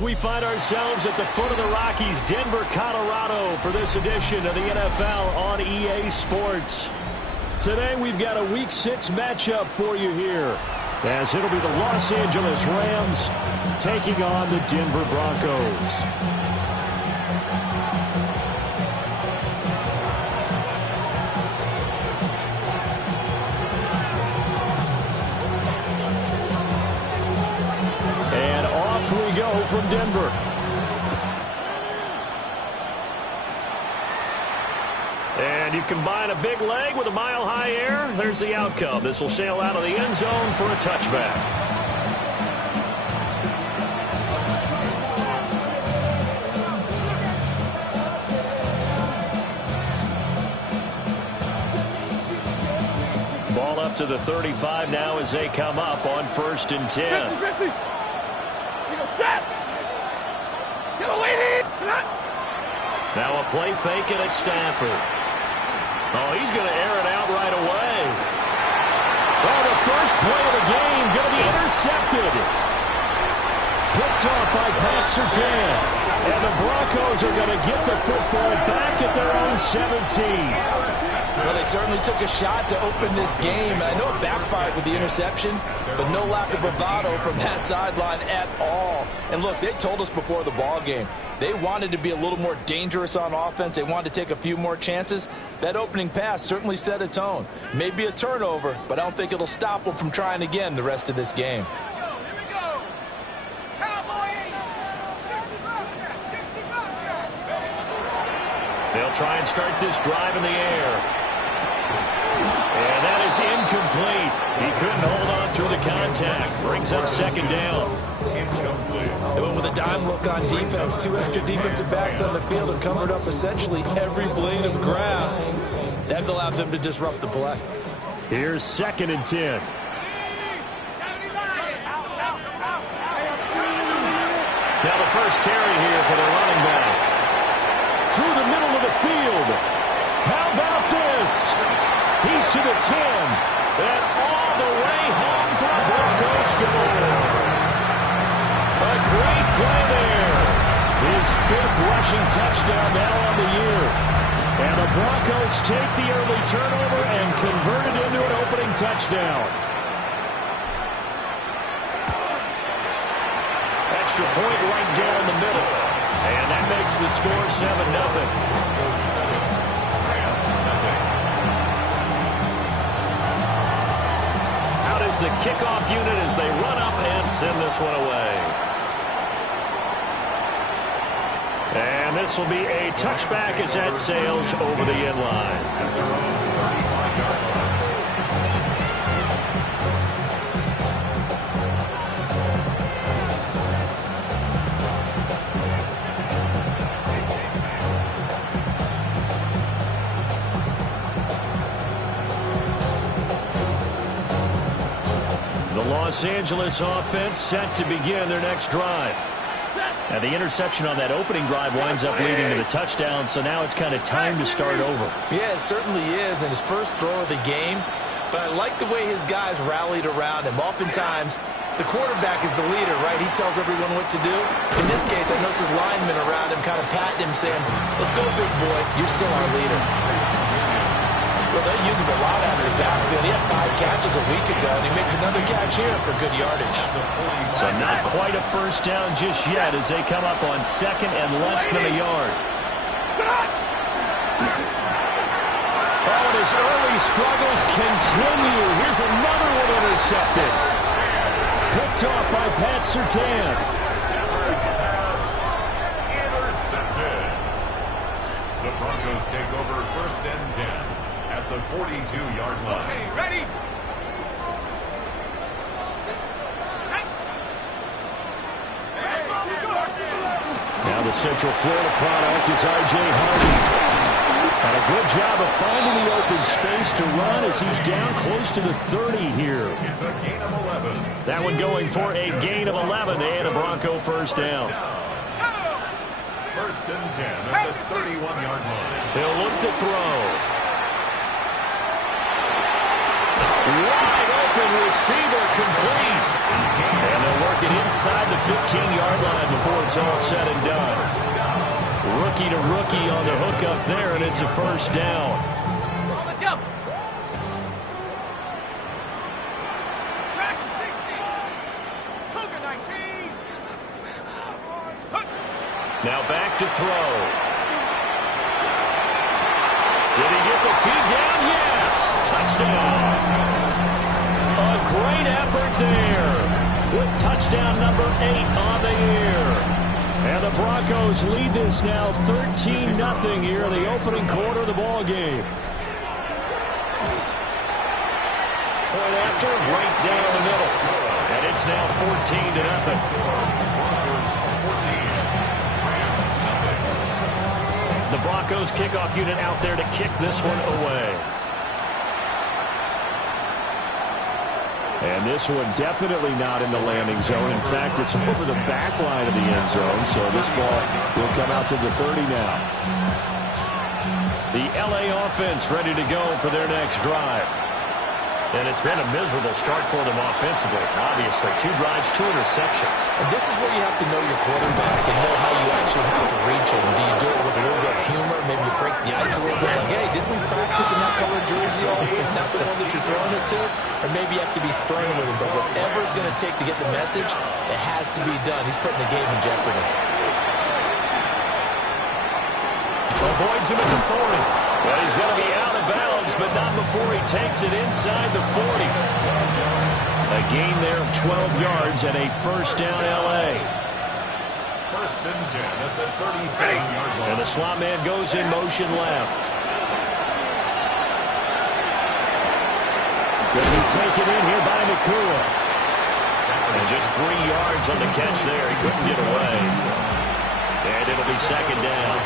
We find ourselves at the foot of the Rockies, Denver, Colorado, for this edition of the NFL on EA Sports. Today we've got a Week 6 matchup for you here, as it'll be the Los Angeles Rams taking on the Denver Broncos. And off we go from Denver. And you combine a big leg with a mile-high air, there's the outcome. This will sail out of the end zone for a touchback. Ball up to the 35 now as they come up on 1st and 10. Now a play fake it at Stafford. Oh, he's going to air it out right away. Oh, the first play of the game going to be intercepted. Picked off by Pat Surtain. And the Broncos are going to get the football back at their own 17. Well, they certainly took a shot to open this game. And I know it backfired with the interception, but no lack of bravado from that sideline at all. And look, they told us before the ball game, they wanted to be a little more dangerous on offense. They wanted to take a few more chances. That opening pass certainly set a tone. Maybe a turnover, but I don't think it'll stop them from trying again the rest of this game. They'll try and start this drive in the air. And that is incomplete. He couldn't hold on through the contact. Brings up 2nd down. They went with a dime look on defense. 2 extra defensive backs on the field and covered up essentially every blade of grass. That allowed them to disrupt the play. Here's 2nd and 10. Now the first carry here for the running back. Through the middle of the field. How about this? He's to the 10. And all the way home for a Broncos score. A great play there. His 5th rushing touchdown now on the year. And the Broncos take the early turnover and convert it into an opening touchdown. Extra point right down the middle. And that makes the score 7-0. Out is the kickoff unit as they run up and send this one away. And this will be a touchback as that sails over the end line. Los Angeles offense set to begin their next drive. And the interception on that opening drive winds up leading to the touchdown, so now it's kind of time to start over. Yeah, it certainly is, and his first throw of the game. But I like the way his guys rallied around him. Oftentimes, the quarterback is the leader, right? He tells everyone what to do. In this case, I noticed his linemen around him kind of patting him, saying, "Let's go, big boy. You're still our leader." Well, they use him a lot out of the backfield. He had 5 catches a week ago, and he makes another catch here for good yardage. So not quite a first down just yet as they come up on 2nd and less than a yard. Oh, and his early struggles continue. Here's another one intercepted. Picked off by Pat Surtain. Intercepted. The Broncos take over 1st and 10. At the 42-yard line. Okay, ready? Now the Central Florida product is R.J. Hardy. And a good job of finding the open space to run as he's down close to the 30 here. It's a gain of 11. That one going for a gain of 11. They had a Bronco first down. 1st and 10 at the 31-yard line. He'll look to throw. Wide open receiver complete. And they'll work it inside the 15-yard line before it's all said and done. Rookie to rookie on the hook up there, and it's a first down. Now back to throw. Did he get the feed down? Yes! Touchdown! A great effort there with touchdown number 8 on the year. And the Broncos lead this now 13-0 here in the opening quarter of the ball game. Point after, right down the middle. And it's now 14-0. The Broncos kickoff unit out there to kick this one away. And this one definitely not in the landing zone. In fact, it's over the back line of the end zone, so this ball will come out to the 30 now. The LA offense ready to go for their next drive. And it's been a miserable start for them offensively, obviously. 2 drives, 2 interceptions. And this is where you have to know your quarterback and know how you actually have to reach him. Do you do it with a little bit of humor? Maybe you break the ice a little bit. Like, hey, didn't we practice in that color jersey all week? Not the one that you're throwing it to? Or maybe you have to be stern with him. But whatever it's going to take to get the message, it has to be done. He's putting the game in jeopardy. Avoids him at the 40. Well, he's going to be out of bounds, but not before he takes it inside the 40. A gain there of 12 yards and a first down L.A. First and 10 at the 37-yard line. And the slot man goes in motion left. Going to be taken in here by Nakua. And just 3 yards on the catch there. He couldn't get away. And it'll be second down.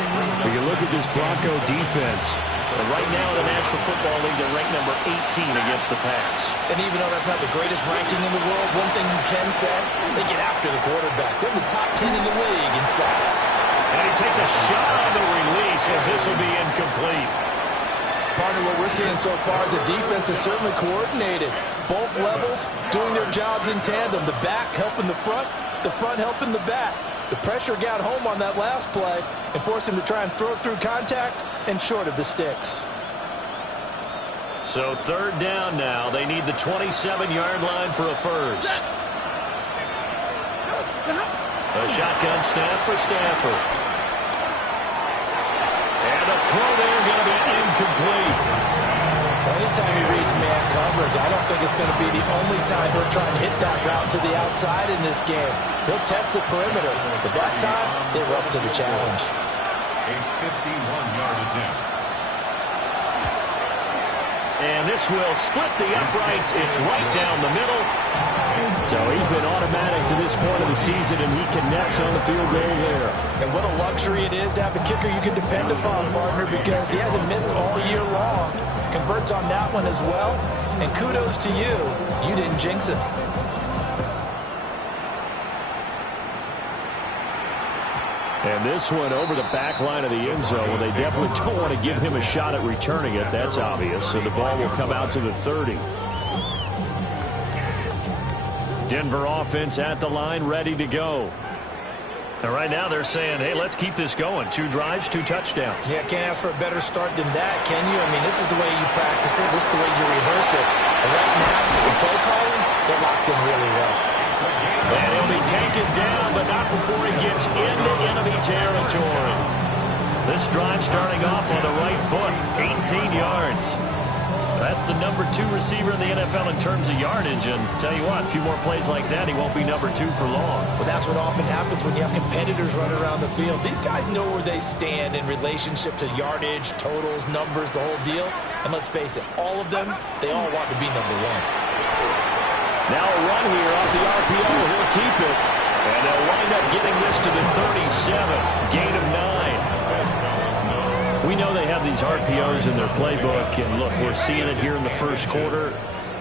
We can look at this Bronco defense. But right now in the National Football League, they're ranked number 18 against the pass. And even though that's not the greatest ranking in the world, one thing you can say, they get after the quarterback. They're in the top 10 in the league in sacks. And he takes a shot on the release as this will be incomplete. Partner, what we're seeing so far is the defense is certainly coordinated. Both levels doing their jobs in tandem. The back helping the front helping the back. The pressure got home on that last play and forced him to try and throw through contact and short of the sticks. So third down now. They need the 27-yard line for a first. A shotgun snap for Stafford. And a throw there going to be incomplete. Anytime he reads man coverage, I don't think it's going to be the only time he'll try and hit that route to the outside in this game. He'll test the perimeter, but that time, they were up to the challenge. A 51-yard attempt. And this will split the uprights. It's right down the middle. So he's been automatic to this point of the season, and he connects on the field goal there. And what a luxury it is to have a kicker you can depend upon, partner, because he hasn't missed all year long. Converts on that one as well. And kudos to you. You didn't jinx it. And this one over the back line of the end zone. Well, they definitely don't want to give him a shot at returning it. That's obvious. So the ball will come out to the 30. Denver offense at the line, ready to go. And right now they're saying, hey, let's keep this going. 2 drives, 2 touchdowns. Yeah, can't ask for a better start than that, can you? I mean, this is the way you practice it. This is the way you rehearse it. And right now, the play calling, they're locked in really well. And he'll be taken down, but not before he gets into enemy territory. This drive starting off on the right foot, 18 yards. That's the number 2 receiver in the NFL in terms of yardage. And tell you what, a few more plays like that, he won't be number 2 for long. Well, that's what often happens when you have competitors running around the field. These guys know where they stand in relationship to yardage, totals, numbers, the whole deal. And let's face it, all of them, they all want to be number 1. Now a run here off the RPO. He'll keep it. And they'll wind up getting this to the 37. Gain of 9. We know they have these RPOs in their playbook, and look, we're seeing it here in the first quarter.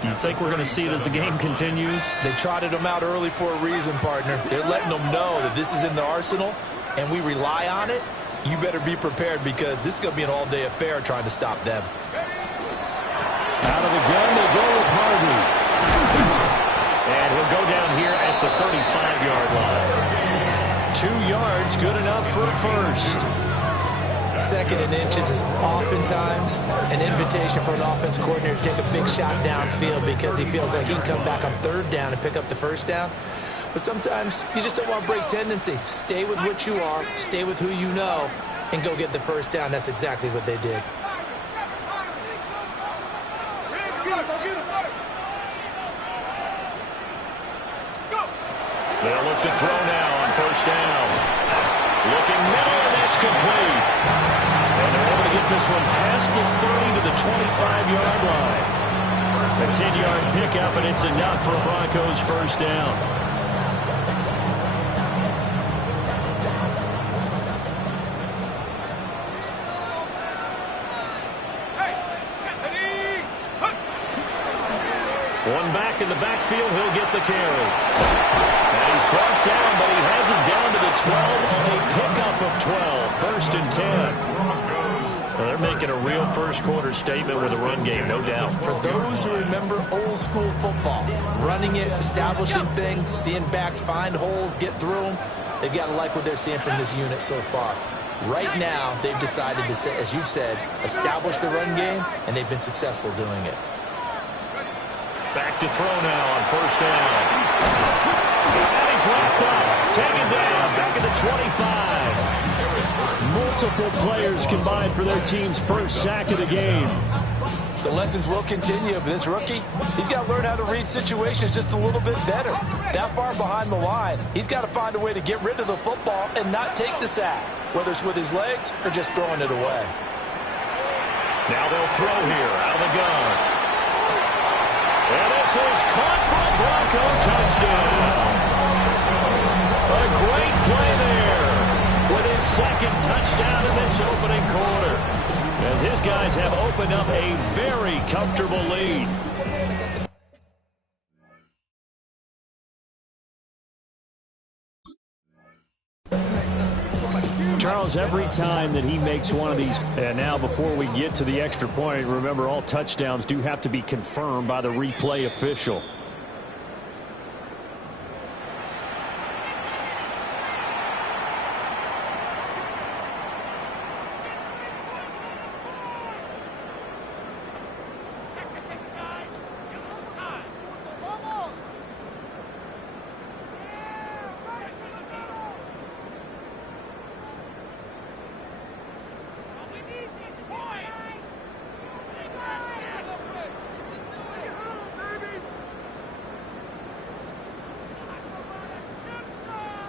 You think we're going to see it as the game continues? They trotted them out early for a reason, partner. They're letting them know that this is in the arsenal, and we rely on it. You better be prepared because this is going to be an all-day affair trying to stop them. Out of the gun, they go with Harvey. And he'll go down here at the 35-yard line. 2 yards, good enough for a first. Second and inches is oftentimes an invitation for an offense coordinator to take a big shot downfield because he feels like he can come back on third down and pick up the first down. But sometimes you just don't want to break tendency. Stay with what you are, stay with who you know, and go get the first down. That's exactly what they did. They'll look to throw now on first down. Looking middle, and that's complete. And they're able to get this one past the 30 to the 25-yard line. A 10-yard pickup, and it's enough for a Broncos first down. One back in the backfield, he'll get the carry. And he's brought down, but he has it down to the 12 on a pickup of 12. First and 10. Well, they're making a real first-quarter statement with a run game, no doubt. For those who remember old-school football, running it, establishing things, seeing backs find holes, get through them, they've got to like what they're seeing from this unit so far. Right now, they've decided to, as you've said, establish the run game, and they've been successful doing it. Back to throw now on first down. And he's wrapped up. Taken down. Back at the 25. Multiple players combined for their team's first sack of the game. The lessons will continue, but this rookie, he's got to learn how to read situations just a little bit better. That far behind the line, he's got to find a way to get rid of the football and not take the sack, whether it's with his legs or just throwing it away. Now they'll throw here out of the gun. And this is caught for a Bronco touchdown. A great play there with his second touchdown in this opening quarter, as his guys have opened up a very comfortable lead. Charles, every time that he makes one of these, and now before we get to the extra point, remember all touchdowns do have to be confirmed by the replay official.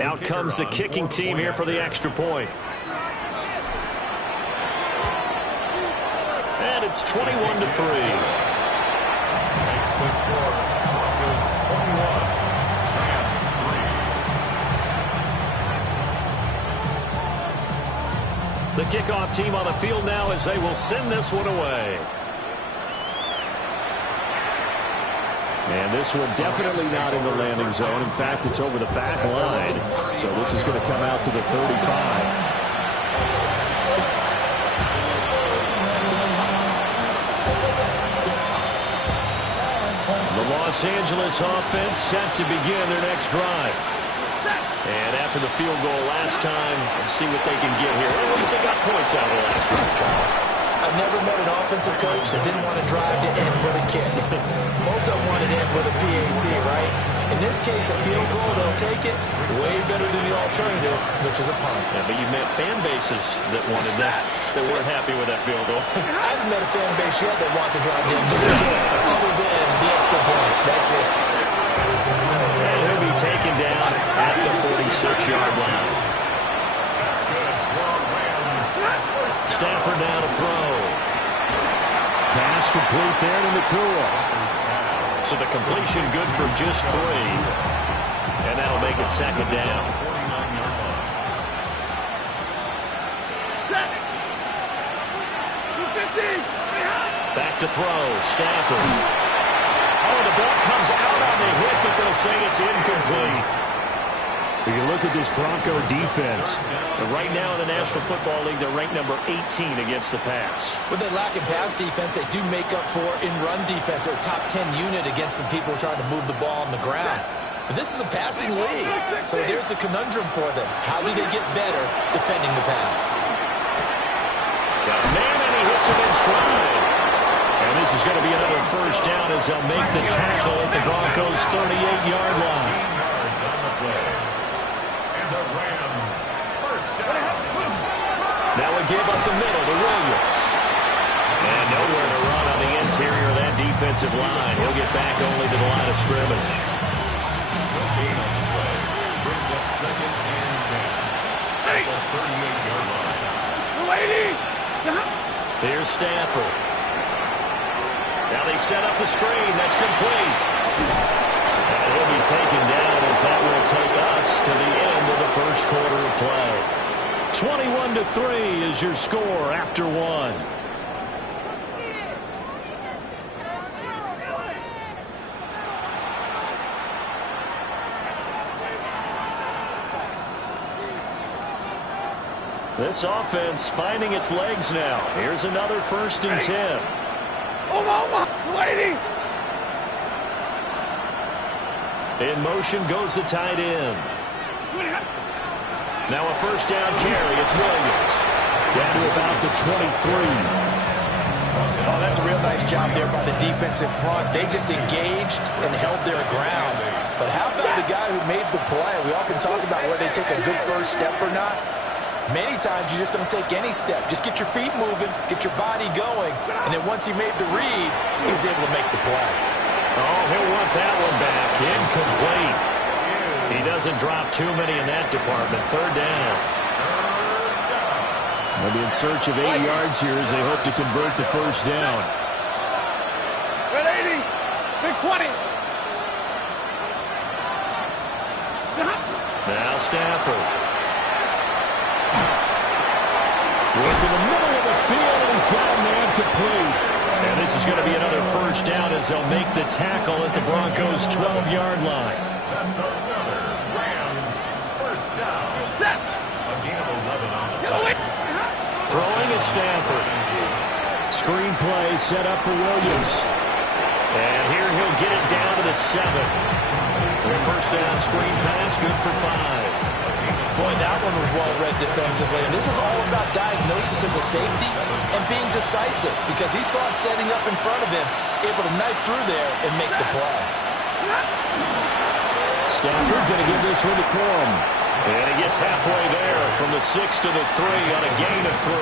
Out comes the kicking team here for the extra point. And it's 21-3. Makes the score. Broncos 21, Rams 3. The kickoff team on the field now as they will send this one away. And this one definitely not in the landing zone. In fact, it's over the back line. So this is going to come out to the 35. The Los Angeles offense set to begin their next drive. And after the field goal last time, let's see what they can get here. At least they got points out of the last drive, Charles. I've never met an offensive coach that didn't want to drive to end with a kick. Most of them want to end with a PAT, right? In this case, a field goal, they'll take it. Way better than the alternative, which is a punt. Yeah, but you've met fan bases that wanted that weren't happy with that field goal. I haven't met a fan base yet that wants to drive to end with a kick, other than the extra point. That's it. And he'll be taken down at the 46-yard line. Stafford now to throw. Pass complete there to Nakua. So the completion good for just 3. And that'll make it second down. Back to throw. Stafford. Oh, the ball comes out on the hit, but they'll say it's incomplete. You look at this Bronco defense. Right now in the National Football League, they're ranked number 18 against the pass. With that lack of pass defense, they do make up for in run defense. They're a top 10 unit against the people trying to move the ball on the ground. But this is a passing league, so there's a conundrum for them. How do they get better defending the pass? Got a man, and he hits him in stride. And this is going to be another first down as they'll make the tackle at the Broncos' 38-yard line. Yards on the play. And the Rams, first down. Now we give up the middle to Williams. And nowhere to run on the interior of that defensive line. He'll get back only to the line of scrimmage. The gain on the play brings up 2nd and 10 at the 38-yard line. Here's Stafford. Now they set up the screen. That's complete. And he'll be taken down as that will take us to the end of the first quarter of play. 21-3 is your score after one. This offense finding its legs now. Here's another 1st and 10. In motion goes the tight end. Now a first down carry. It's Williams. Down to about the 23. Oh, that's a real nice job there by the defensive front. They just engaged and held their ground. But how about the guy who made the play? We often talk about whether they take a good first step or not. Many times you just don't take any step. Just get your feet moving, get your body going, and then once he made the read, he was able to make the play. Oh, he'll want that one back. Incomplete. He doesn't drop too many in that department. 3rd down. They'll be in search of 8 yards here as they hope to convert the first down. Red 80. Big 20. Now Stafford. Work in the middle of the field, and he's got a man complete. And this is going to be another first down as they'll make the tackle at the Broncos' 12-yard line. That's another Rams first down. A gain of 11 on the play. Throwing is Stafford. Screen play set up for Williams. And here he'll get it down to the 7. The first down screen pass, good for 5. Boy, that one was well read defensively. And this is all about diagnosis as a safety and being decisive because he saw it setting up in front of him, able to knife through there and make the play. Stafford going to give this one to Corum. And he gets halfway there from the 6 to the 3 on a gain of 3.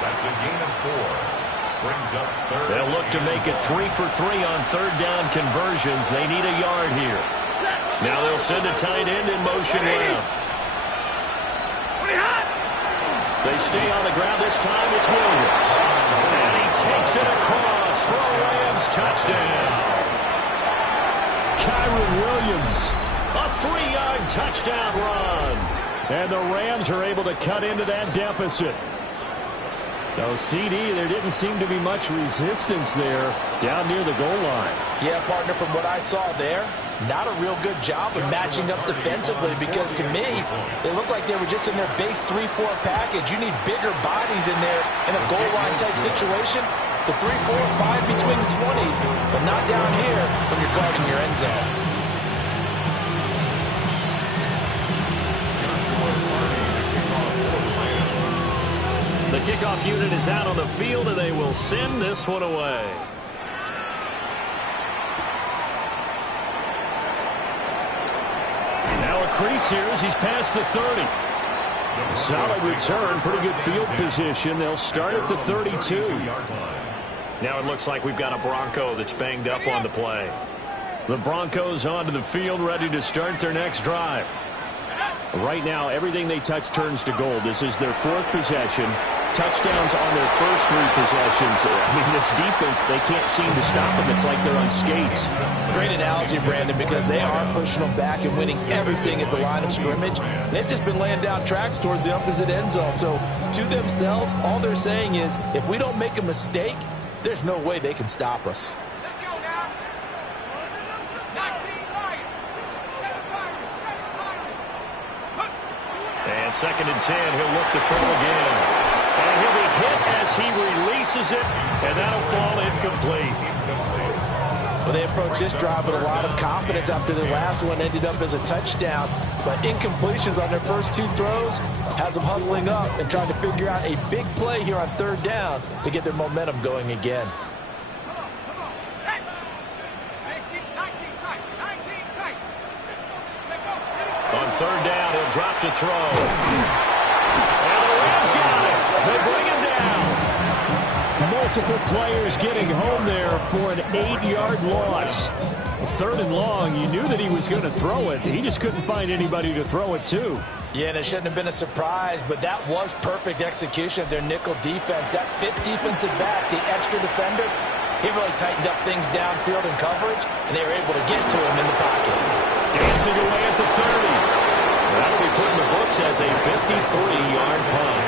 That's a gain of 4. Brings up 3rd. They'll look to make it 3 for 3 on 3rd down conversions. They need a yard here. Now they'll send a tight end in motion left. They stay on the ground this time. It's Williams. And he takes it across for a Rams touchdown. Kyron Williams, a 3-yard touchdown run. And the Rams are able to cut into that deficit. No, CD, there didn't seem to be much resistance there down near the goal line. Yeah, partner, from what I saw there, not a real good job of matching up defensively because to me, they look like they were just in their base 3-4 package. You need bigger bodies in there in a goal line type situation. The 3, 4, 5 between the 20s, but not down here when you're guarding your end zone. The kickoff unit is out on the field, and they will send this one away. Now a crease here as he's past the 30. Solid return, pretty good field position. They'll start at the 32. Now it looks like we've got a Bronco that's banged up on the play. The Broncos onto the field, ready to start their next drive. Right now, everything they touch turns to gold. This is their 4th possession. Touchdowns on their first 3 possessions. I mean, this defense, they can't seem to stop them. It's like they're on skates. Great analogy, Brandon, because they are pushing them back and winning everything at the line of scrimmage. They've just been laying down tracks towards the opposite end zone. So, to themselves, all they're saying is, if we don't make a mistake, there's no way they can stop us. And 2nd and 10, he'll look to throw again. And he'll be hit as he releases it, and that'll fall incomplete. Well, they approached this drive with a lot of confidence after their last one ended up as a touchdown. But incompletions on their first 2 throws has them huddling up and trying to figure out a big play here on 3rd down to get their momentum going again. On 3rd down, he'll drop to throw. And the Rams got it. They bring him down. Multiple players getting home there for an 8-yard loss. 3rd and long, you knew that he was going to throw it. He just couldn't find anybody to throw it to. Yeah, and it shouldn't have been a surprise, but that was perfect execution of their nickel defense. That 5th defensive back, the extra defender, he really tightened up things downfield in coverage, and they were able to get to him in the pocket. Dancing away at the 30. That'll be put in the books as a 53-yard punt.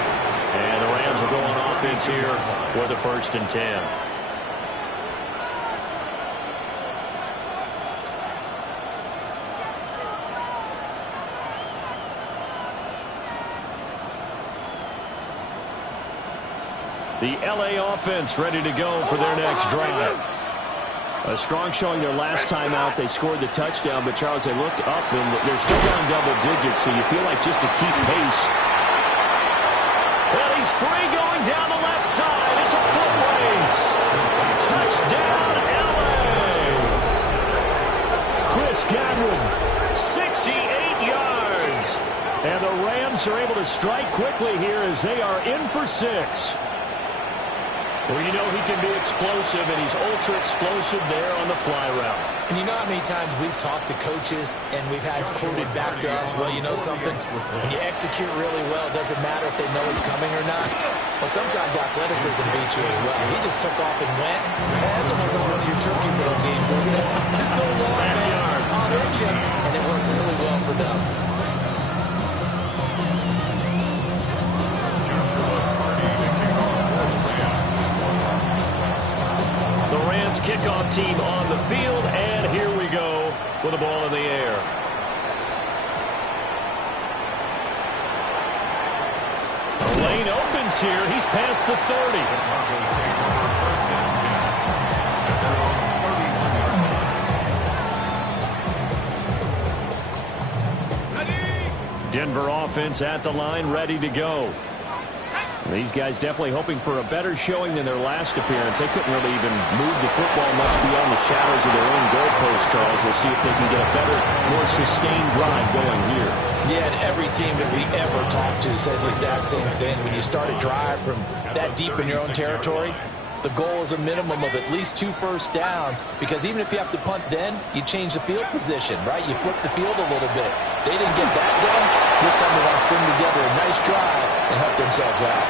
And the Rams will go on offense here for the 1st and 10. The LA offense ready to go for their next drive. A strong showing their last time out. They scored the touchdown, but Charles, they look up and they're still down double digits, so you feel like just to keep pace. Well, he's free going down the left side. It's a foot race. Touchdown, LA. Chris Godwin, 68 yards. And the Rams are able to strike quickly here as they are in for 6. Well, you know he can be explosive, and he's ultra-explosive there on the fly route. And you know how many times we've talked to coaches and we've had quoted back to us, well, you know something? When you execute really well, it doesn't matter if they know it's coming or not. Well, sometimes athleticism beats you as well. He just took off and went. That's almost like one of your turkey bowl games, isn't it? Just go long, man. I'll hit you. And it worked really well for them. Kickoff team on the field, and here we go with the ball in the air. The lane opens here. He's past the 30. Denver offense at the line, ready to go. These guys definitely hoping for a better showing than their last appearance. They couldn't really even move the football much beyond the shadows of their own goalpost, Charles. We'll see if they can get a better, more sustained drive going here. Yeah, and every team that we ever talk to says the exact same thing. When you start a drive from that deep in your own territory, the goal is a minimum of at least 2 first downs, because even if you have to punt then, you change the field position, right? You flip the field a little bit. They didn't get that done. This time they want to string together a nice drive and help themselves out.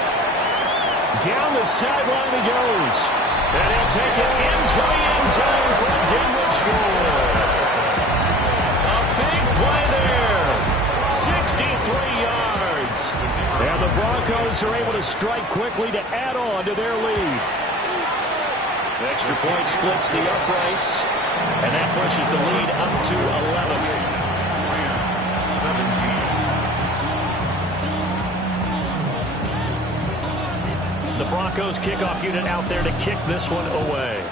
Down the sideline he goes. And he'll take it into the end zone for a Denver score. A big play there. 63 yards. And the Broncos are able to strike quickly to add on to their lead. The extra point splits the uprights. And that pushes the lead up to 11. The Broncos kickoff unit out there to kick this one away.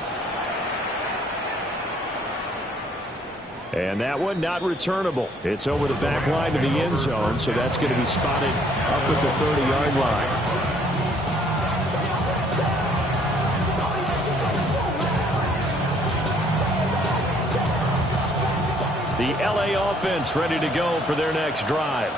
And that one not returnable. It's over the back line to the end zone, so that's going to be spotted up at the 30-yard line. The LA offense ready to go for their next drive.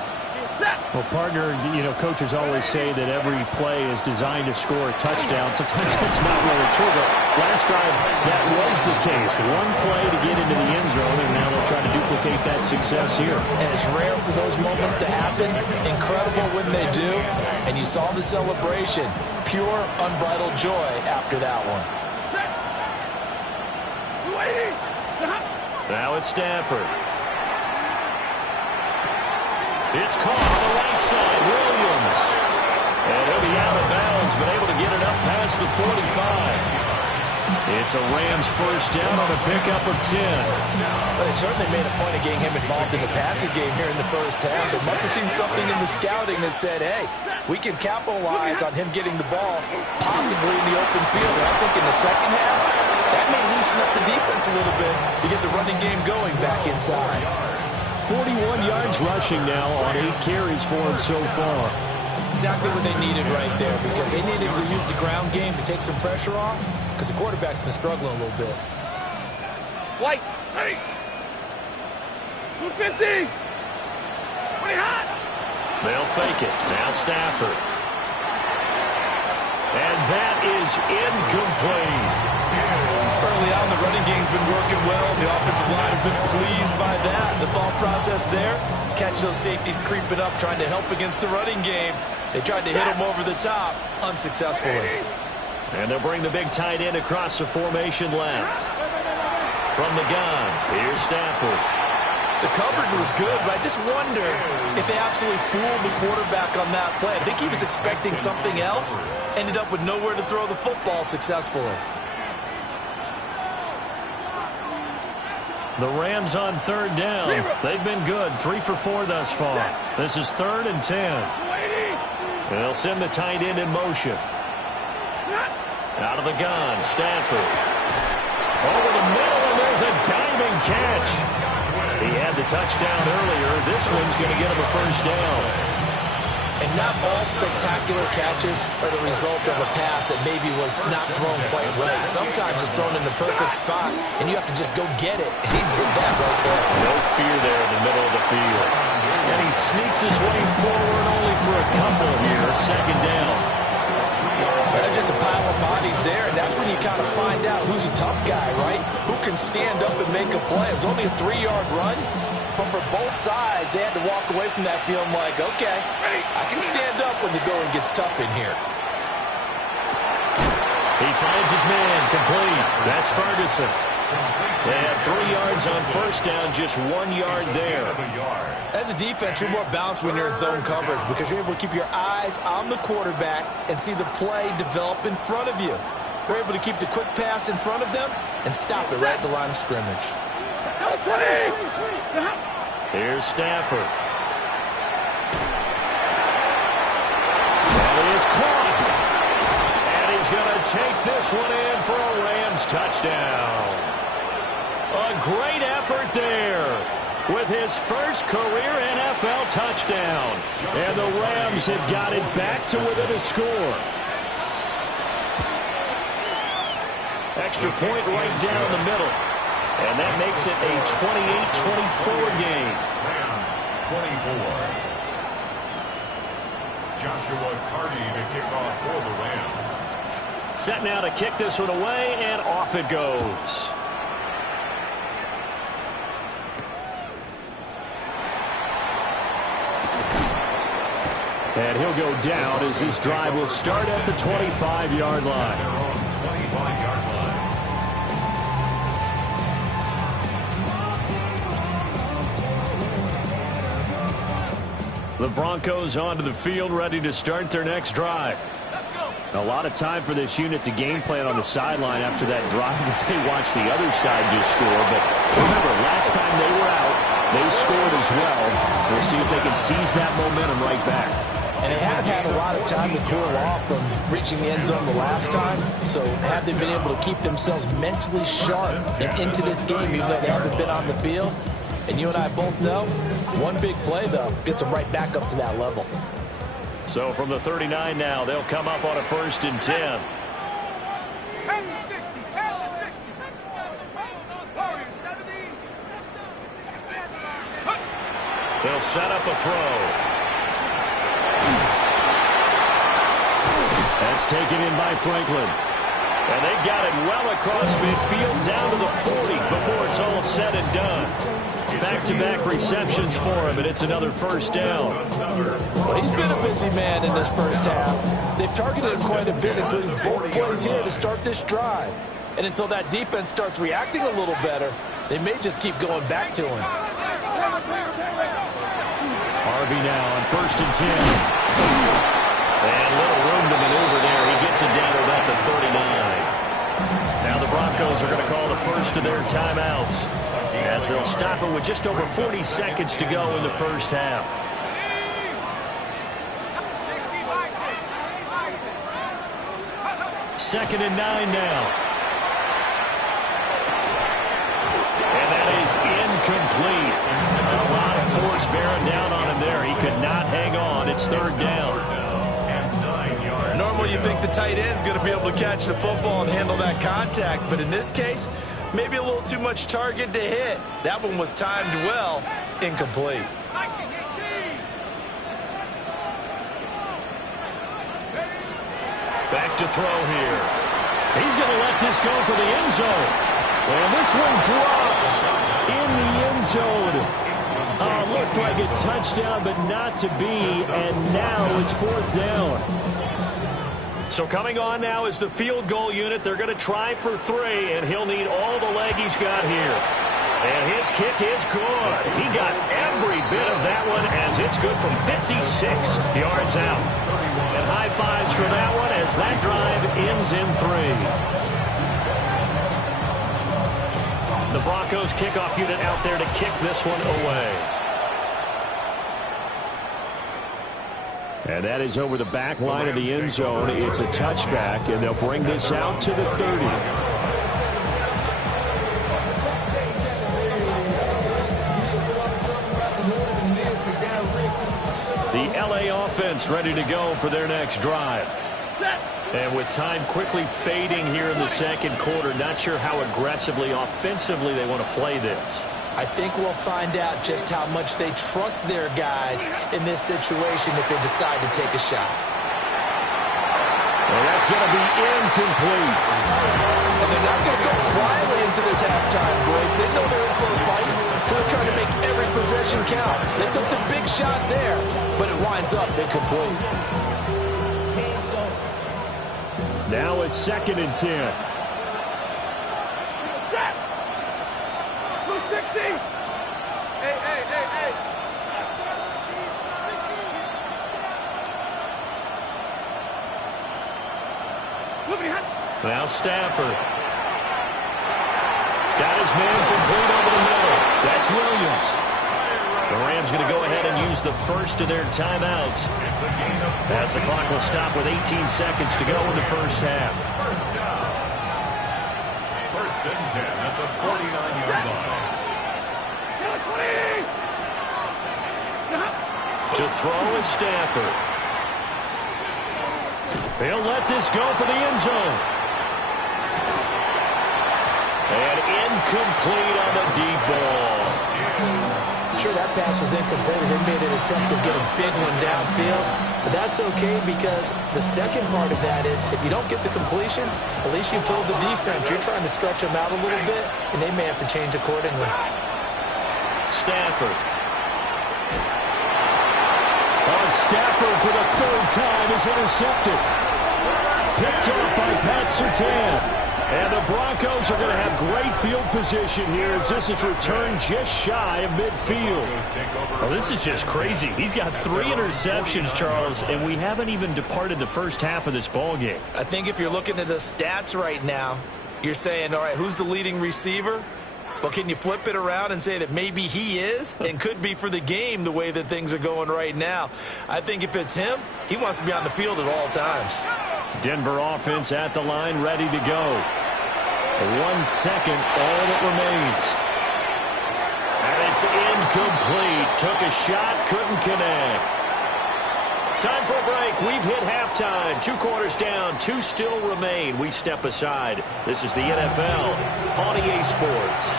Well, partner, you know, coaches always say that every play is designed to score a touchdown. Sometimes it's not really true, but last drive, that was the case. One play to get into the end zone, and now they'll try to duplicate that success here. And it's rare for those moments to happen. Incredible when they do. And you saw the celebration. Pure, unbridled joy after that one. Now it's Stafford. It's caught on the right side. Williams. And he'll be out of bounds, but able to get it up past the 45. It's a Rams first down on a pickup of 10. But they certainly made a point of getting him involved in the passing game here in the first half. They must have seen something in the scouting that said, hey, we can capitalize on him getting the ball, possibly in the open field. And I think in the second half, that may leave loosen up the defense a little bit to get the running game going back inside. 41 yards rushing now on 8 carries for him so far. Exactly what they needed right there, because they needed to use the ground game to take some pressure off, because the quarterback's been struggling a little bit. White, ready. 250. 20 hot. They'll fake it. Now Stafford. And that is incomplete. Early on, the running game's been working well. The offensive line has been pleased by that. The thought process there, catch those safeties creeping up, trying to help against the running game. They tried to hit him over the top, unsuccessfully. And they'll bring the big tight end across the formation left. From the gun, here's Stafford. The coverage was good, but I just wonder if they absolutely fooled the quarterback on that play. I think he was expecting something else, ended up with nowhere to throw the football successfully. The Rams on 3rd down. They've been good, 3 for 4 thus far. This is 3rd and 10. And they'll send the tight end in motion. Out of the gun, Stafford. Over the middle, and there's a diving catch. He had the touchdown earlier. This one's going to get him a first down. And not all spectacular catches are the result of a pass that maybe was not thrown quite right. Sometimes it's thrown in the perfect spot, and you have to just go get it. And he did that right there. No fear there in the middle of the field. And he sneaks his way forward only for a couple here. 2nd down. There's just a pile of bodies there, and that's when you kind of find out who's a tough guy, right? Who can stand up and make a play. It was only a 3-yard run, but for both sides, they had to walk away from that feeling like, okay, I can stand up when the going gets tough in here. He finds his man, complete. That's Ferguson. They have 3 yards on 1st down, just 1 yard there. As a defense, you're more balanced when you're in zone coverage because you're able to keep your eyes on the quarterback and see the play develop in front of you. They're able to keep the quick pass in front of them and stop it right at the line of scrimmage. Here's Stafford. That is caught. And he's going to take this one in for a Rams touchdown. A great effort there with his first career NFL touchdown. And the Rams have got it back to within a score. Extra point right down the middle. And that makes it a 28-24 game. Rams 24. Joshua Carty to kick off for the Rams. Set now to kick this one away, and off it goes. And he'll go down as this drive will start at the 25-yard line. Their own 25-yard line. The Broncos onto the field, ready to start their next drive. A lot of time for this unit to game plan on the sideline after that drive that they watched the other side just score. But remember, last time they were out, they scored as well. We'll see if they can seize that momentum right back. And they have had a lot of time to cool off from reaching the end zone the last time. So have they been able to keep themselves mentally sharp and into this game, even though they haven't been on the field? And you and I both know, one big play, though, gets them right back up to that level. So from the 39 now, they'll come up on a 1st and 10. They'll set up a throw. That's taken in by Franklin. And they've got it well across midfield down to the 40 before it's all said and done. Back-to-back receptions for him, and it's another first down. Well, he's been a busy man in this first half. They've targeted him quite a bit, including both plays here to start this drive. And until that defense starts reacting a little better, they may just keep going back to him. Harvey now on 1st and 10. And little room to maneuver there. He gets it down to about the 39. Now the Broncos are going to call the first of their timeouts, as they'll stop it with just over 40 seconds to go in the first half. Second and 9 now. incomplete. A lot of force bearing down on him there. He could not hang on. It's third down. Normally you think the tight end's going to be able to catch the football and handle that contact, but in this case, maybe a little too much target to hit. That one was timed well, incomplete. Back to throw here. He's going to let this go for the end zone. And this one dropped in the end zone. Looked like a touchdown, but not to be. And now it's fourth down. So coming on now is the field goal unit. They're going to try for 3, and he'll need all the leg he's got here. And his kick is good. He got every bit of that one as it's good from 56 yards out. And high fives for that one as that drive ends in 3. The Broncos kickoff unit out there to kick this one away. And that is over the back line of the end zone. It's a touchback, and they'll bring this out to the 30. The LA offense ready to go for their next drive. And with time quickly fading here in the second quarter, not sure how aggressively, offensively they want to play this. I think we'll find out just how much they trust their guys in this situation if they decide to take a shot. And that's going to be incomplete. And they're not going to go quietly into this halftime break. They know they're in for a fight, so they're trying to make every possession count. They took the big shot there, but it winds up incomplete. Now it's 2nd and 10. Now Stafford. Got his man complete over the middle. That's Williams. The Rams going to go ahead and use the first of their timeouts as the clock will stop with 18 seconds to go in the first half. First and 10 at the 49-yard line. To throw is Stafford. He'll let this go for the end zone. And incomplete on the deep ball. Sure, that pass was incomplete as they made an attempt to get a big one downfield. But that's okay because the second part of that is if you don't get the completion, at least you've told the defense you're trying to stretch them out a little bit, and they may have to change accordingly. Stafford. Stafford for the third time is intercepted. Picked up by Pat Surtain. And the Broncos are going to have great field position here as this is returned just shy of midfield. Well, this is just crazy. He's got 3 interceptions, Charles, and we haven't even departed the first half of this ball game. I think if you're looking at the stats right now, you're saying, all right, who's the leading receiver? Well, can you flip it around and say that maybe he is and could be for the game the way that things are going right now? I think if it's him, he wants to be on the field at all times. Denver offense at the line, ready to go. 1 second, all that remains. And it's incomplete. Took a shot, couldn't connect. Time for a break. We've hit halftime. 2 quarters down, 2 still remain. We step aside. This is the NFL on EA Sports.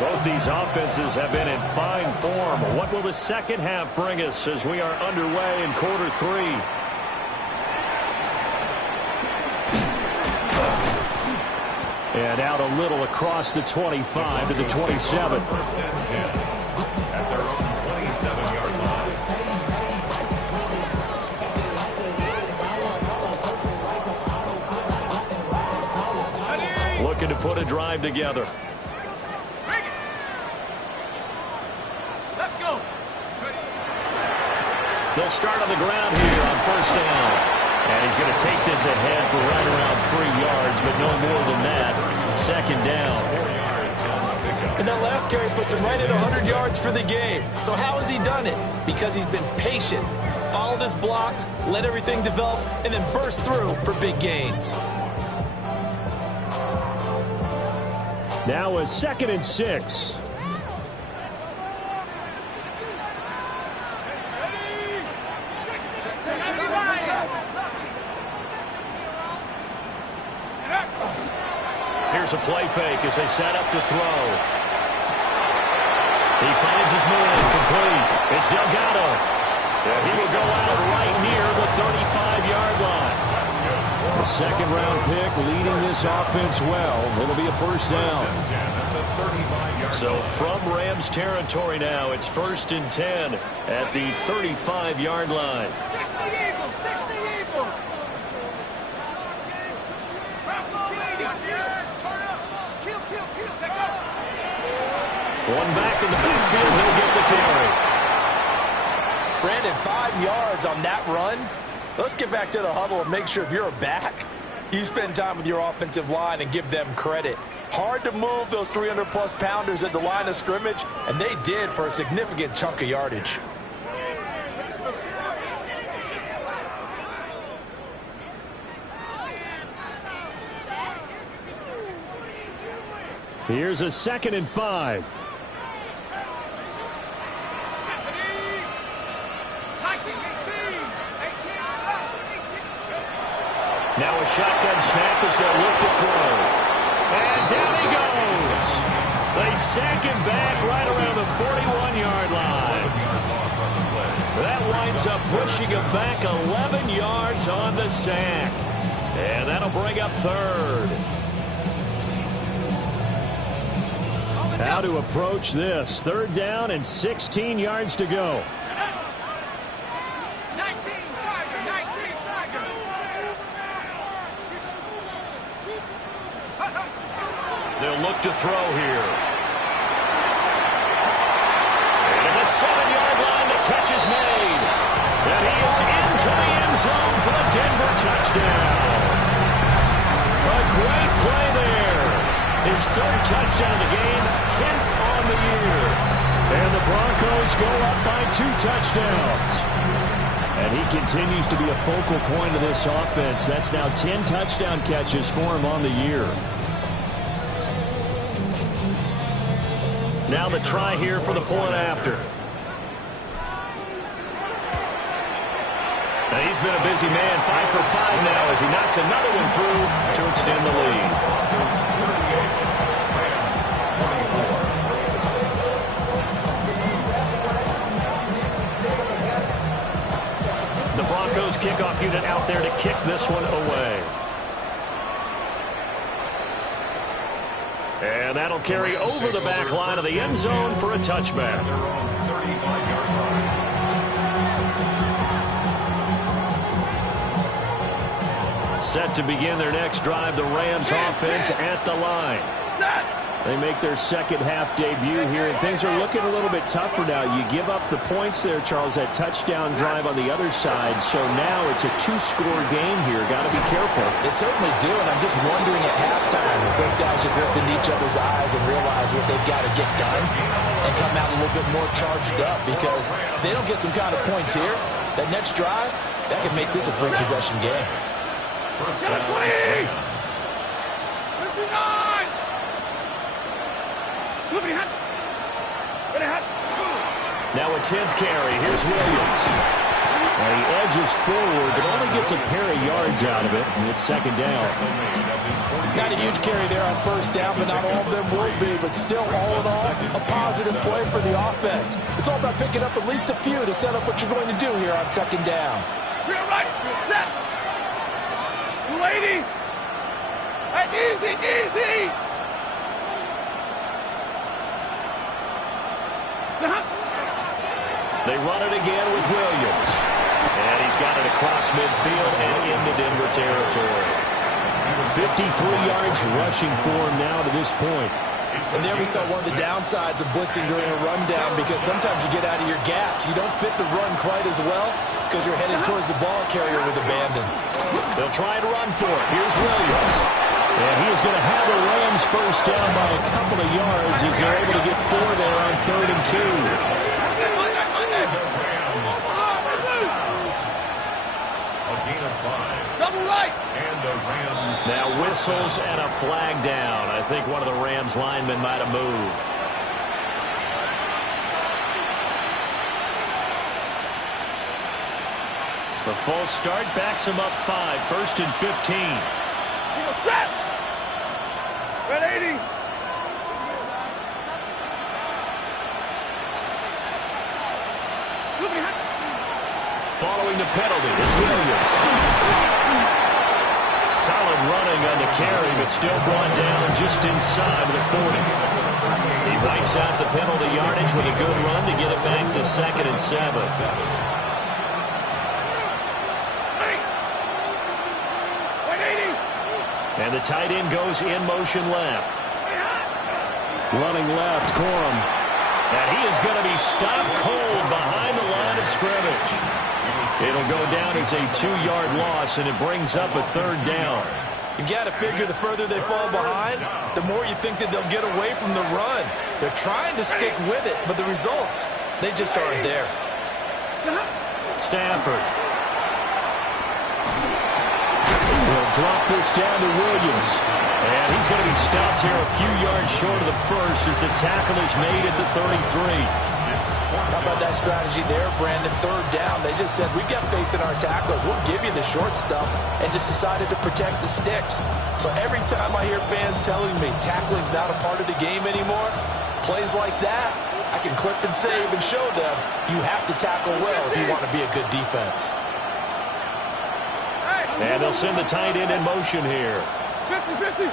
Both these offenses have been in fine form. What will the second half bring us as we are underway in quarter 3? And out a little across the 25 to the 27. First and 10 at their own 27-yard line. Looking to put a drive together. Let's go. They'll start on the ground here on first down. And he's going to take this ahead for right around 3 yards, but no more than that. Second down. And that last carry puts him right at 100 yards for the game. So how has he done it? Because he's been patient, Follow this blocks, let everything develop, and then burst through for big gains. Now a 2nd and 6. Here's a play fake as they set up to throw. He finds his man, complete. It's Delgado. He will go out right near the 35-yard line. The 2nd-round pick leading this offense well. It'll be a 1st down. So from Rams territory now, it's 1st and 10 at the 35-yard line. One back in the backfield, he'll get the carry. Brandon, 5 yards on that run. Let's get back to the huddle and make sure if you're a back, you spend time with your offensive line and give them credit. Hard to move those 300-plus pounders at the line of scrimmage, and they did for a significant chunk of yardage. Here's a 2nd and 5. Now a shotgun snap as they look to throw. And down he goes. They sack him back right around the 41-yard line. That winds up pushing him back 11 yards on the sack. And that'll bring up 3rd. How to approach this. 3rd down and 16 yards to go. They'll look to throw here. And at the 7-yard line, the catch is made. And he is into the end zone for the Denver touchdown. A great play there. His 3rd touchdown of the game, 10th on the year. And the Broncos go up by 2 touchdowns. And he continues to be a focal point of this offense. That's now 10 touchdown catches for him on the year. Now the try here for the point after. And he's been a busy man, 5 for 5 now as he knocks another one through to extend the lead. The Broncos kickoff unit out there to kick this one away. And that'll carry over the back line of the end zone for a touchback. Set to begin their next drive, the Rams offense at the line. They make their 2nd half debut here, and things are looking a little bit tougher now. You give up the points there, Charles, that touchdown drive on the other side. So now it's a 2-score game here. Got to be careful. They certainly do, and I'm just wondering at halftime if those guys just looked into each other's eyes and realize what they've got to get done and come out a little bit more charged up, because if they don't get some kind of points here, that next drive, that could make this a 3-possession game. First down. Now a 10th carry. Here's Williams. And he edges forward, but only gets a pair of yards out of it, and it's 2nd down. Not a huge carry there on 1st down, but not all of them will be. But still, all in all, a positive play for the offense. It's all about picking up at least a few to set up what you're going to do here on 2nd down. Real right, set. 280. Easy. They run it again with Williams. And he's got it across midfield and into Denver territory. 53 yards rushing for him now to this point. And there we saw one of the downsides of blitzing during a rundown, because sometimes you get out of your gaps. You don't fit the run quite as well because you're headed towards the ball carrier with abandon. They'll try and run for it. Here's Williams. And he is going to have the Rams 1st down by a couple of yards as they're able to get 4 there on 3rd and 2. gain of 5. Double right. And the Rams. Now whistles and a flag down. I think one of the Rams linemen might have moved. The false start backs him up 5. 1st and 15. Trap. Red 80. Following the penalty, it's Williams. Solid running on the carry, but still brought down just inside the 40. He wipes out the penalty yardage with a good run to get it back to 2nd and 7. And the tight end goes in motion left. Running left, Corum. And he is going to be stopped cold behind the line of scrimmage. It'll go down as a 2-yard loss, and it brings up a 3rd down. You've got to figure the further they fall behind, the more you think that they'll get away from the run. They're trying to stick with it, but the results, they just aren't there. Stafford. He'll drop this down to Williams. And he's going to be stopped here a few yards short of the first as the tackle is made at the 33. How about that strategy there, Brandon? 3rd down. They just said, we've got faith in our tackles. We'll give you the short stuff, and just decided to protect the sticks. So every time I hear fans telling me tackling's not a part of the game anymore, plays like that, I can clip and save and show them you have to tackle well if you want to be a good defense. And they'll send the tight end in motion here. 50-50.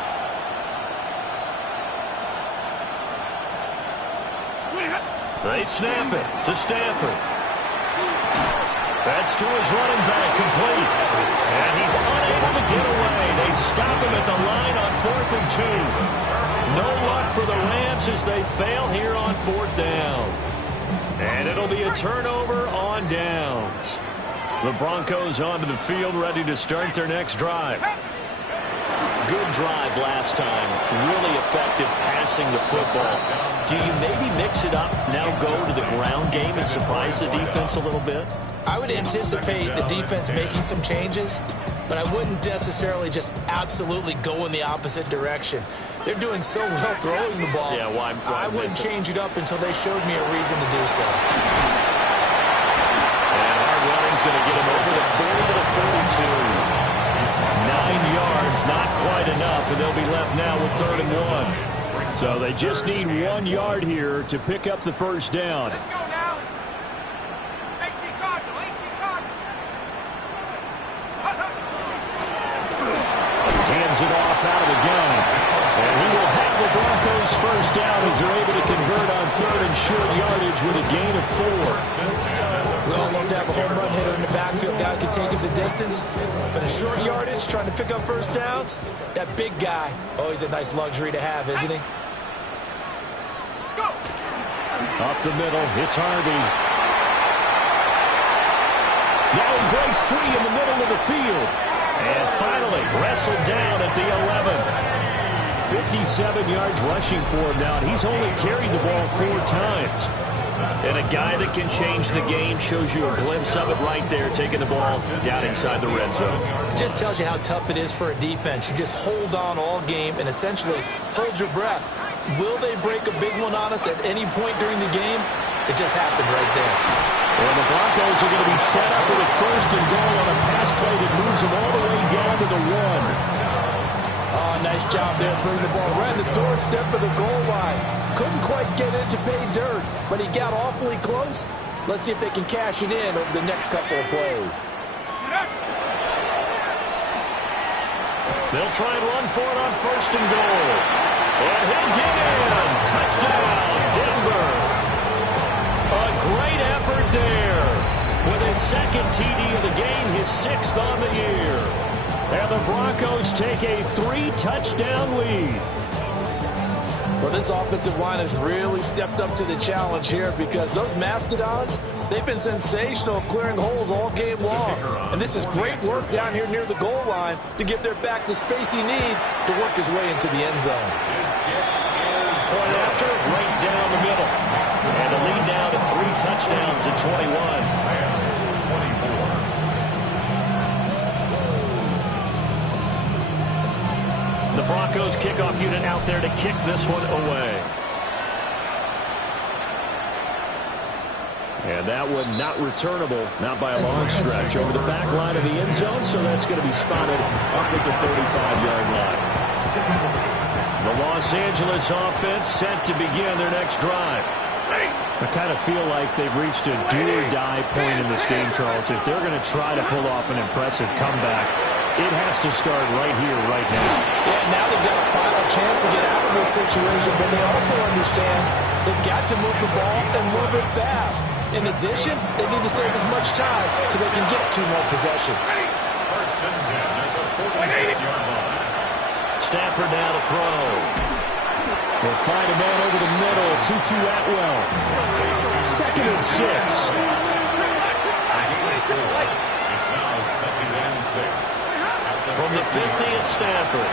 They snap it to Stafford. That's to his running back, complete. And he's unable to get away. They stop him at the line on 4th and 2. No luck for the Rams as they fail here on 4th down. And it'll be a turnover on downs. The Broncos onto the field, ready to start their next drive. Good drive last time. Really effective passing the football. Do you maybe mix it up, now go to the ground game and surprise the defense a little bit? I would anticipate the defense making some changes, but I wouldn't necessarily just absolutely go in the opposite direction. They're doing so well throwing the ball. Yeah, why I wouldn't change it up until they showed me a reason to do so. And hard running's going to get him over the 40 to the 42. 9 yards, not quite enough, and they'll be left now with 3rd and 1. So they just need 1 yard here to pick up the 1st down. Let's go now. 18 Cardinal, 18 Cardinal. Hands it off out of the gun. And he will have the Broncos 1st down as they're able to convert on 3rd and short yardage with a gain of 4. We all love to have a home run hitter in the backfield. Guy can take it the distance. But in short yardage, trying to pick up 1st downs, that big guy, always a nice luxury to have, isn't he? Go. Up the middle, it's Harvey. Now he breaks free in the middle of the field. And finally, wrestled down at the 11. 57 yards rushing for him now, and he's only carried the ball 4 times. And a guy that can change the game, shows you a glimpse of it right there, taking the ball down inside the red zone. It just tells you how tough it is for a defense. You just hold on all game and essentially hold your breath. Will they break a big one on us at any point during the game? It just happened right there. Well, the Broncos are going to be set up with a 1st and goal on a pass play that moves them all the way down to the 1. Oh, nice job there, bringing the ball right at the doorstep of the goal line. Couldn't quite get it to pay dirt, but he got awfully close. Let's see if they can cash it in over the next couple of plays. They'll try and run for it on 1st and goal. And he'll get in. Touchdown, Denver. A great effort there. With his 2nd TD of the game, his 6th on the year. And the Broncos take a 3-touchdown lead. Well, this offensive line has really stepped up to the challenge here because those Mastodons, they've been sensational clearing holes all game long. And this is great work down here near the goal line to give their back the space he needs to work his way into the end zone. Point after, right down the middle. And the lead now to 3 touchdowns in 21. The Broncos kickoff unit out there to kick this one away. And that one not returnable, not by a long stretch, over the back line of the end zone, so that's going to be spotted up at the 35-yard line. The Los Angeles offense set to begin their next drive. I kind of feel like they've reached a do-or-die point in this game, Charles. If they're going to try to pull off an impressive comeback, it has to start right here, right now. Yeah, now they've got a final chance to get out of this situation, but they also understand they've got to move the ball and move it fast. In addition, they need to save as much time so they can get 2 more possessions. First and 10 at the 46-yard line. Stafford now to throw. They'll find a man over the middle. Tutu Atwell. 2nd and 6. It's now 2nd and 6. From the 50 at Stafford.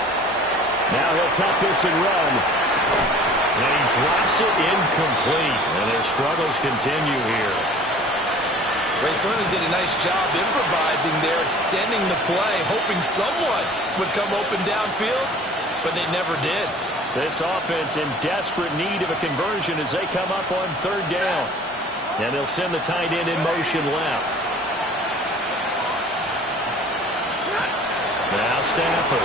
Now he'll tuck this and run. And he drops it incomplete. And their struggles continue here. They certainly did a nice job improvising there, extending the play, hoping someone would come open downfield, but they never did. This offense in desperate need of a conversion as they come up on 3rd down. And they'll send the tight end in motion left. Now Stafford.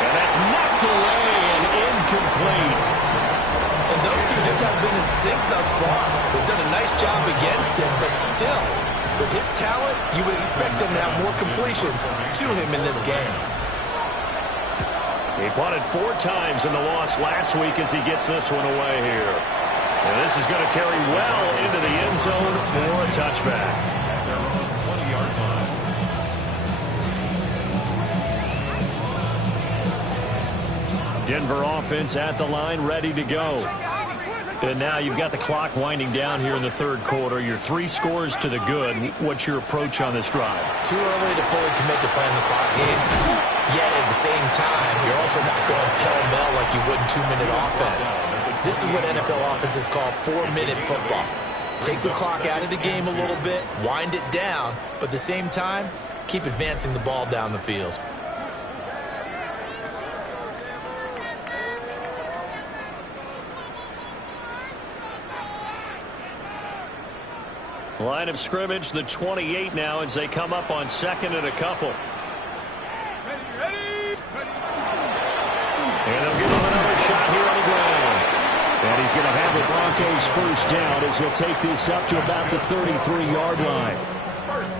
And that's knocked away and incomplete. And those two just haven't been in sync thus far. They've done a nice job against him, but still, with his talent, you would expect them to have more completions to him in this game. He punted 4 times in the loss last week as he gets this one away here. And this is going to carry well into the end zone for a touchback. Their own 20-yard line. Denver offense at the line, ready to go. And now you've got the clock winding down here in the 3rd quarter. Your 3 scores to the good. What's your approach on this drive? Too early to fully commit to playing the clock game. Yet at the same time, you're also not going pell-mell like you would in 2-minute offense. This is what NFL offenses call 4-minute football. Take the clock out of the game a little bit, wind it down, but at the same time, keep advancing the ball down the field. Line of scrimmage, the 28 now as they come up on 2nd and a couple. And they'll give him another shot here on the ground. And he's going to have the Broncos first down as he'll take this up to about the 33-yard line.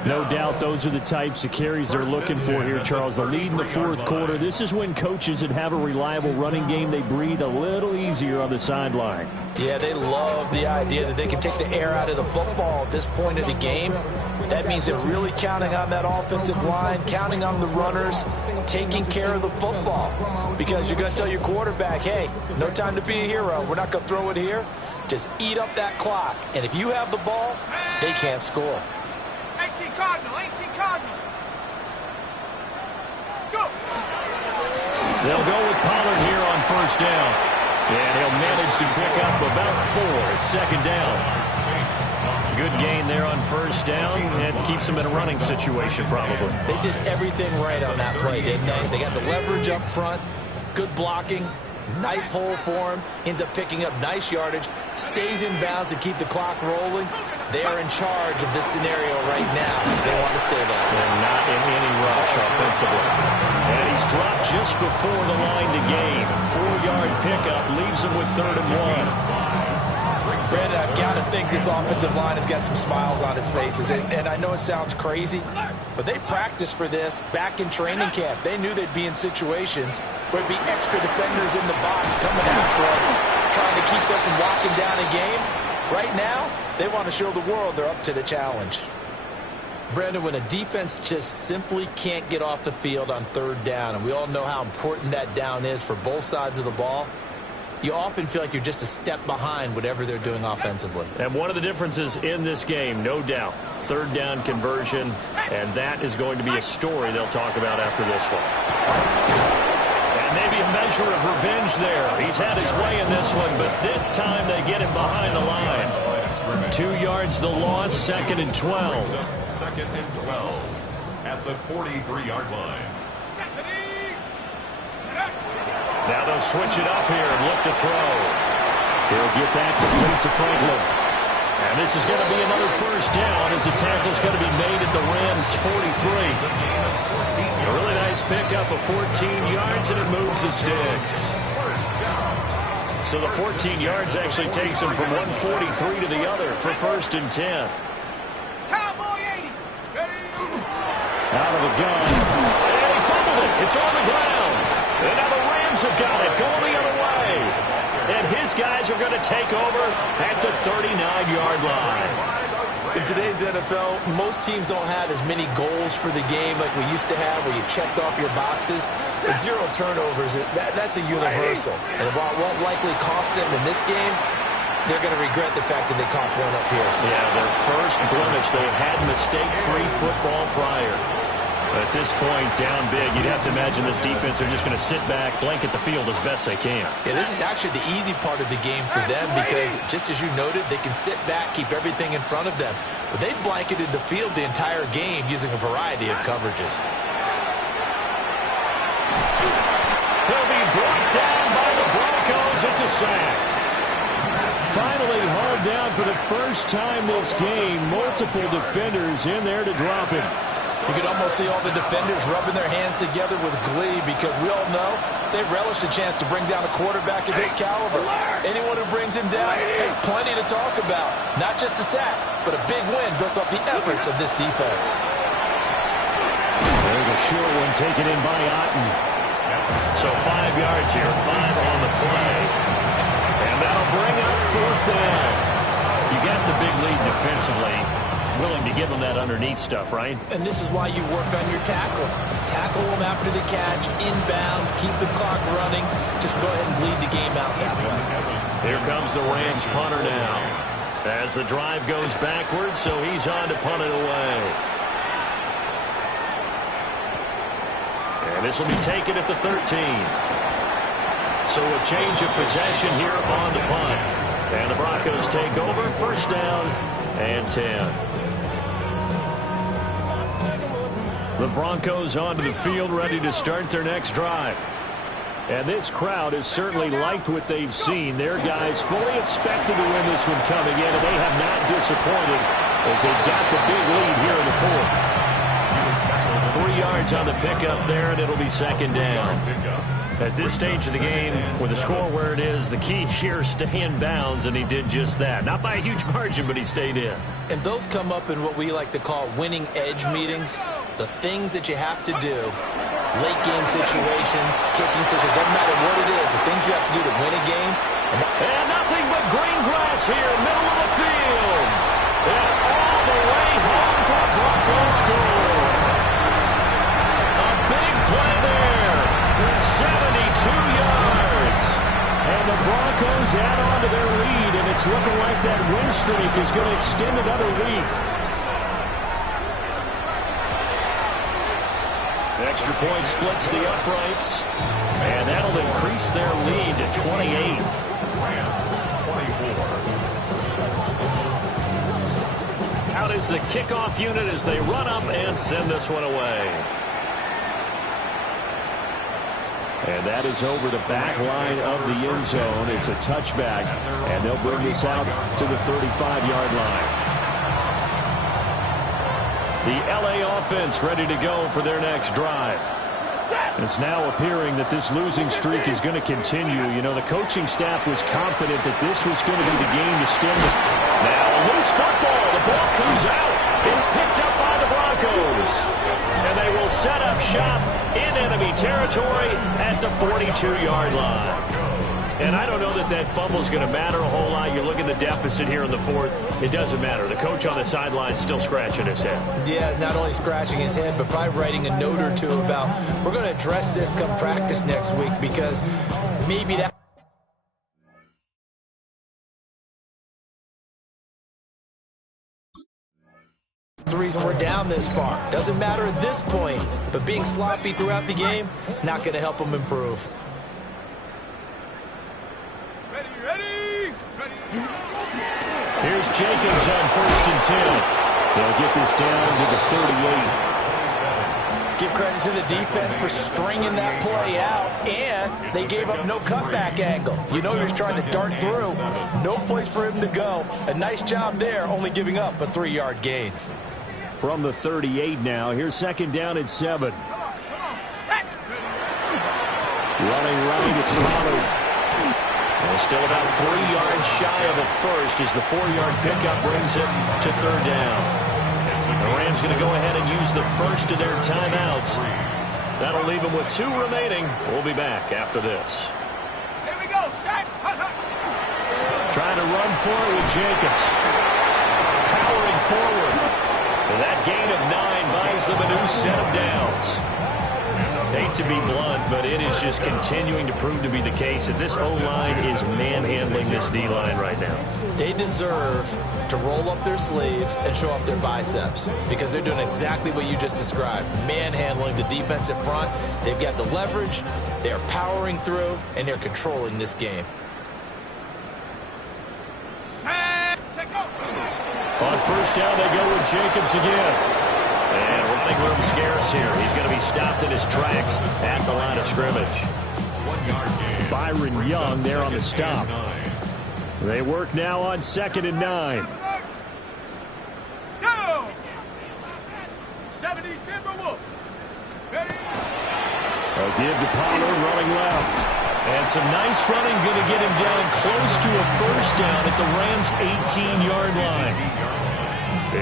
No doubt those are the types of carries they're looking for here, Charles. The lead in the 4th quarter. This is when coaches that have a reliable running game, they breathe a little easier on the sideline. Yeah, they love the idea that they can take the air out of the football at this point of the game. That means they're really counting on that offensive line, counting on the runners, taking care of the football. Because you're going to tell your quarterback, hey, no time to be a hero. We're not going to throw it here. Just eat up that clock. And if you have the ball, they can't score. 18 Cardinal, 18 Cardinal. Go. They'll go with Pollard here on first down. And he'll manage to pick up about 4 at 2nd down. Good gain there on first down and keeps them in a running situation probably. They did everything right on that play, didn't they? They got the leverage up front, good blocking, nice hole for him, ends up picking up nice yardage, stays in bounds to keep the clock rolling. They are in charge of this scenario right now. They want to stay there. And not in any rush offensively. And he's dropped just before the line to gain. 4-yard pickup leaves him with 3rd and 1. Brandon, I've got to think this offensive line has got some smiles on its faces. And I know it sounds crazy, but they practiced for this back in training camp. They knew they'd be in situations where there'd be extra defenders in the box coming after them, trying to keep them from locking down a game. Right now, they want to show the world they're up to the challenge. Brandon, when a defense just simply can't get off the field on 3rd down, and we all know how important that down is for both sides of the ball, you often feel like you're just a step behind whatever they're doing offensively. And one of the differences in this game, no doubt, 3rd down conversion, and that is going to be a story they'll talk about after this one. And maybe a measure of revenge there. He's had his way in this one, but this time they get him behind the line. 2 yards the loss, 2nd and 12. 2nd and 12 at the 43-yard line. Now they'll switch it up here and look to throw. He'll get that complete to Franklin. And this is going to be another first down as the tackle's going to be made at the Rams' 43. A really nice pickup of 14 yards, and it moves the sticks. So the 14 yards actually takes him from 143 to the other for 1st and 10. Cowboy 80. Out of the gun. And he fumbled it. It's on the ground. And now the Rams have got it going the other way. And his guys are going to take over at the 39-yard line. In today's NFL, most teams don't have as many goals for the game like we used to have where you checked off your boxes. But 0 turnovers, that's a universal. And while it won't likely cost them in this game, they're going to regret the fact that they coughed one up here. Yeah, their first blemish. They had mistake-free football prior. At this point, down big, you'd have to imagine this defense are just going to sit back, blanket the field as best they can. Yeah, this is actually the easy part of the game for them because, just as you noted, they can sit back, keep everything in front of them. But they've blanketed the field the entire game using a variety of coverages. He'll be brought down by the Broncos. It's a sack. Finally hauled down for the first time this game. Multiple defenders in there to drop him. You can almost see all the defenders rubbing their hands together with glee because we all know they relish the chance to bring down a quarterback of his caliber. Anyone who brings him down has plenty to talk about. Not just a sack, but a big win built off the efforts of this defense. There's a short one taken in by Otten. So 5 yards here, 5 on the play. And that'll bring up 4th down. You got the big lead defensively. Willing to give them that underneath stuff, right? And this is why you work on your tackling. Tackle them after the catch, inbounds, keep the clock running. Just go ahead and bleed the game out that way. Here comes the Rams punter now. As the drive goes backwards, so he's on to punt it away. And this will be taken at the 13. So a change of possession here on the punt. And the Broncos take over, 1st down and 10. The Broncos onto the field, ready to start their next drive. And this crowd has certainly liked what they've seen. Their guys fully expected to win this one coming in, and they have not disappointed as they got the big lead here in the 4th. 3 yards on the pickup there, and it'll be 2nd down. At this stage of the game, with the score where it is, the key here is stay in bounds, and he did just that. Not by a huge margin, but he stayed in. And those come up in what we like to call winning edge meetings. The things that you have to do, late game situations, kicking situations, doesn't matter what it is, the things you have to do to win a game. And nothing but green grass here, middle of the field. And all the way home for a Broncos score. A big play there. 72 yards. And the Broncos add on to their lead, and it's looking like that win streak is going to extend another week. Extra point splits the uprights, and that'll increase their lead to 28. Out is the kickoff unit as they run up and send this one away. And that is over the back line of the end zone. It's a touchback, and they'll bring this out to the 35-yard line. The L.A. offense ready to go for their next drive. It's now appearing that this losing streak is going to continue. You know, the coaching staff was confident that this was going to be the game to stem it. Now, loose football. The ball comes out. It's picked up by the Broncos. And they will set up shop in enemy territory at the 42-yard line. And I don't know that that fumble is going to matter a whole lot. You look at the deficit here in the 4th. It doesn't matter. The coach on the sideline still scratching his head. Yeah, not only scratching his head, but probably writing a note or two about, we're going to address this come practice next week because maybe that. That's the reason we're down this far. Doesn't matter at this point, but being sloppy throughout the game, not going to help them improve. Here's Jacobs on 1st and 10. They'll get this down to the 38. Give credit to the defense for stringing that play out, and they gave up no cutback angle. You know you're trying to dart through. No place for him to go. A nice job there, only giving up a 3-yard gain. From the 38 now, here's second down at 7. Running right, it's Pollard. Well, still about 3 yards shy of the first as the 4-yard pickup brings him to third down. The Rams going to go ahead and use the first of their timeouts. That'll leave them with 2 remaining. We'll be back after this. Here we go, set. Trying to run for it with Jacobs. Powering forward. And that gain of 9 buys them a new set of downs. Hate to be blunt, but it is just continuing to prove to be the case that this O-line is manhandling this D-line right now. They deserve to roll up their sleeves and show up their biceps because they're doing exactly what you just described, manhandling the defensive front. They've got the leverage, they're powering through, and they're controlling this game. On first down, they go with Jacobs again. And running room scarce here. He's going to be stopped in his tracks at the line of scrimmage. 1-yard gain. Byron Young there on the stop. They work now on 2nd and 9. Go! 70 Timberwolves. Ready? A give to Pollard running left. And some nice running going to get him down close to a first down at the Rams' 18-yard line.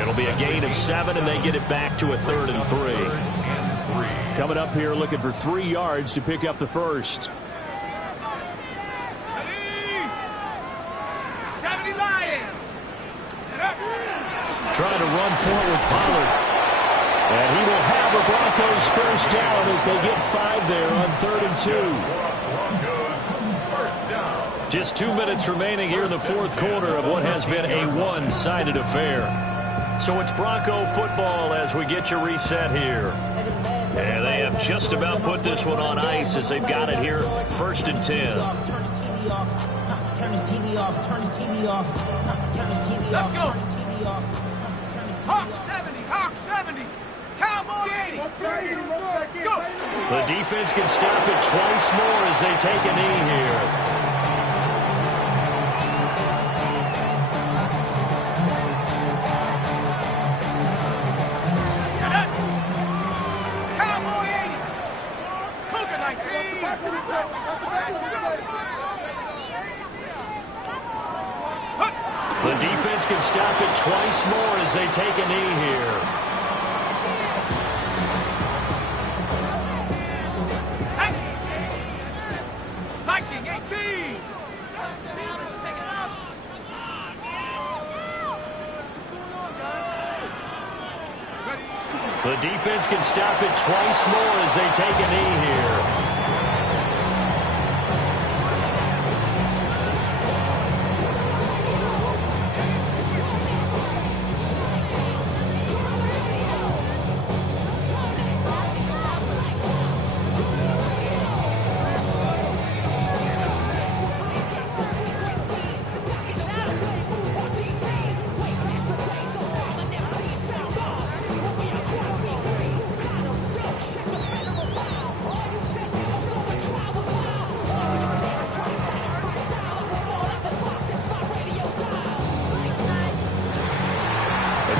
It'll be a gain of 7, and they get it back to a 3rd and 3. Coming up here looking for 3 yards to pick up the first. 70 Lions. Trying to run for it with Pollard. And he will have the Broncos first down as they get 5 there on 3rd and 2. Just 2 minutes remaining here in the 4th quarter of what has been a one-sided affair. So it's Bronco football as we get you reset here. And they have just about put this one on ice as they've got it here 1st and 10. Turn his TV off. Turn his TV off. Turn his TV Let's off. go. Turn his TV off. Hawk 70. Hawk 70. Cowboy 80. Go. The defense can stop it twice more as they take a knee here. Cowboy 80. Cougar 19. The defense can stop it twice more as they take a knee here. Viking 18. The defense can stop it twice more as they take a knee here.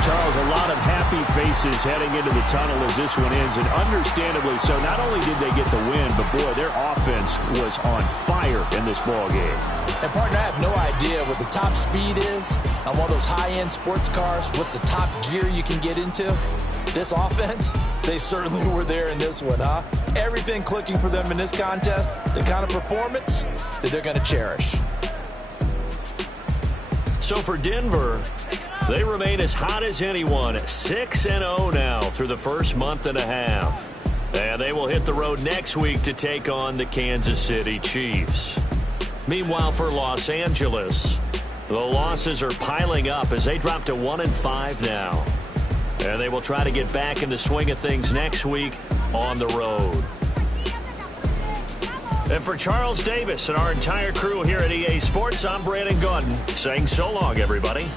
Charles, a lot of happy faces heading into the tunnel as this one ends, and understandably so. Not only did they get the win, but boy, their offense was on fire in this ball game. And partner, I have no idea what the top speed is on one of those high-end sports cars. What's the top gear you can get into? This offense, they certainly were there in this one, huh? Everything clicking for them in this contest, the kind of performance that they're going to cherish. So for Denver, they remain as hot as anyone, 6-0 now through the first month and a half. And they will hit the road next week to take on the Kansas City Chiefs. Meanwhile, for Los Angeles, the losses are piling up as they drop to 1-5 now. And they will try to get back in the swing of things next week on the road. And for Charles Davis and our entire crew here at EA Sports, I'm Brandon Gaudin saying so long, everybody.